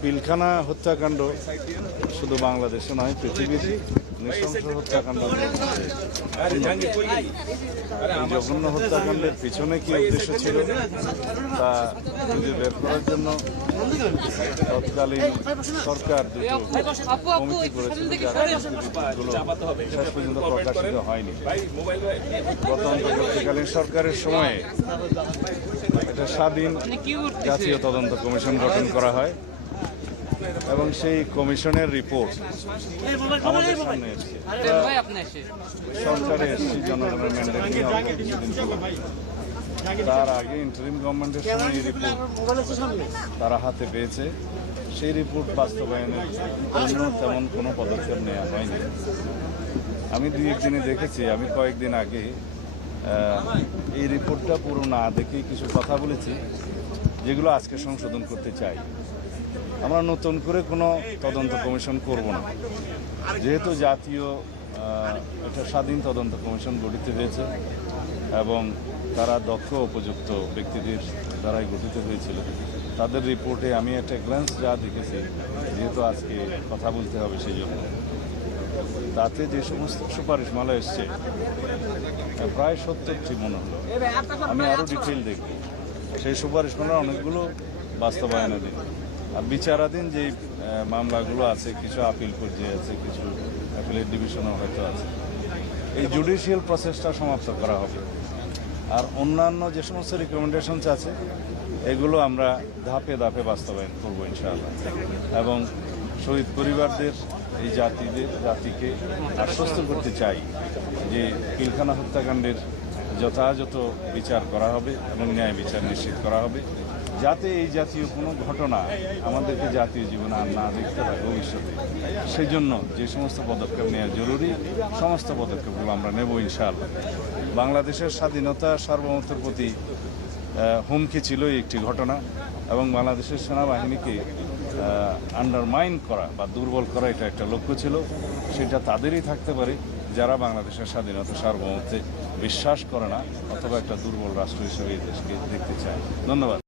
পিলখানা হত্যাকাণ্ড শুধু বাংলাদেশে নয়, পৃথিবীর নৃশংস হত্যাকাণ্ড। এই জঘন্য হত্যাকাণ্ডের পিছনে কি উদ্দেশ্য ছিল তা খুঁজে বের করার জন্য তৎকালীন সরকার দুটো কমিটি করেছিল, যার শেষ পর্যন্ত প্রকাশিত হয়নি। গত অন্তর্বর্তীকালীন সরকারের সময়ে এটা স্বাধীন জাতীয় তদন্ত কমিশন গঠন করা হয় এবং সেই কমিশনের রিপোর্ট আমাদের সামনে এসেছে। সরকারে এসেছি জনগণের ম্যান্ডেট নিয়ে অল্প কিছুদিন ছিল। তার আগে ইন্টারিম গভর্নমেন্টের সময় এই রিপোর্ট তারা হাতে পেয়েছে। সেই রিপোর্ট বাস্তবায়নের জন্য তেমন কোনো পদক্ষেপ নেওয়া হয়নি। আমি দুই একদিনে দেখেছি, আমি কয়েকদিন আগে এই রিপোর্টটা পুরো না দেখেই কিছু কথা বলেছি যেগুলো আজকে সংশোধন করতে চাই। আমরা নতুন করে কোনো তদন্ত কমিশন করব না, যেহেতু জাতীয় একটা স্বাধীন তদন্ত কমিশন গঠিত হয়েছে এবং তারা দক্ষ উপযুক্ত ব্যক্তিদের দ্বারাই গঠিত হয়েছিল। তাদের রিপোর্টে আমি একটা গ্ল্যান্স যা দেখেছি, যেহেতু আজকে কথা বলতে হবে সেই জন্য, তাতে যে সমস্ত সুপারিশমালা এসছে প্রায় 70টি মনে হলো। আমি আরও ডিটেইল দেখব। সেই সুপারিশমালার অনেকগুলো বাস্তবায়নাধীন, আর বিচারাধীন যে মামলাগুলো আছে, কিছু আপিল পর্যায়ে আছে, কিছু অ্যাপিলেট ডিভিশনও হয়তো আছে। এই জুডিশিয়াল প্রসেসটা সমাপ্ত করা হবে। আর অন্যান্য যে সমস্ত রিকমেন্ডেশনস আছে এগুলো আমরা ধাপে ধাপে বাস্তবায়ন করবো ইনশাআল্লাহ। এবং শহীদ পরিবারদের, এই জাতিকে আশ্বস্ত করতে চাই যে পিলখানা হত্যাকাণ্ডের যথাযথ বিচার করা হবে এবং ন্যায় বিচার নিশ্চিত করা হবে, যাতে এই জাতীয় কোনো ঘটনা আমাদেরকে জাতীয় জীবনে আর না দেখতে হয় ভবিষ্যতে। সেই জন্য যে সমস্ত পদক্ষেপ নেওয়া জরুরি, সমস্ত পদক্ষেপগুলো আমরা নেব ইনশাআল্লাহ। বাংলাদেশের স্বাধীনতা সার্বভৌমত্বের প্রতি হুমকি ছিল একটি ঘটনা, এবং বাংলাদেশের সেনাবাহিনীকে আন্ডারমাইন করা বা দুর্বল করা এটা একটা লক্ষ্য ছিল। সেটা তাদেরই থাকতে পারে যারা বাংলাদেশের স্বাধীনতা সার্বভৌমত্বে বিশ্বাস করে না অথবা একটা দুর্বল রাষ্ট্র হিসেবে এই দেশকে দেখতে চায়। ধন্যবাদ।